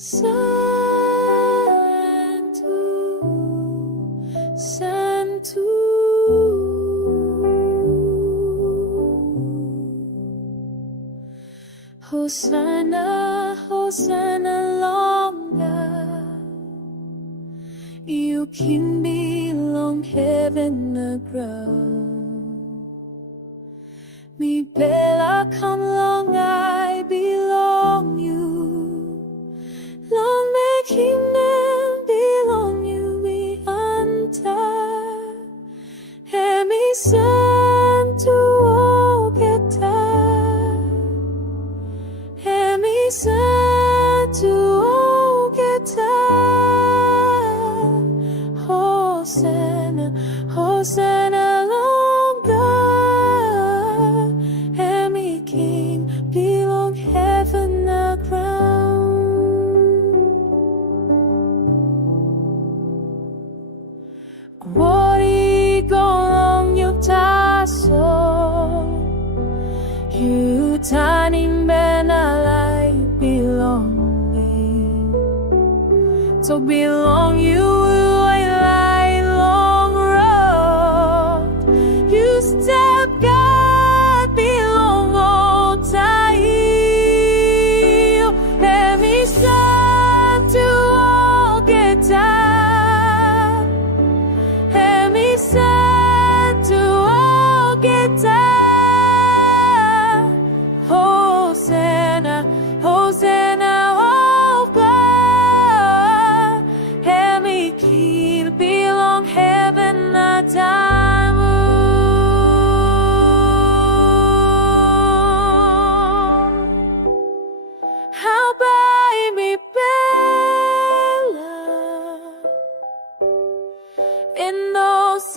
Santu, Santu. Hosanna, Hosanna, longer. You can belong heaven ground. Me bella come long I belong you. Long may kingdom belong you me anta. Hemi Santu oketa. Hemi Santu oketa. Hosanna, Hosanna longer. Hemi King belong heaven ground. Glory gong yuk taso. You turning benalai belonging. To belong you I lie long road. You step God belong all time. Hemi Santu oketa. Hemi Santu oketa. Hosanna, Hosanna, oh God. Hemi King belong heaven a time. How by me bella in those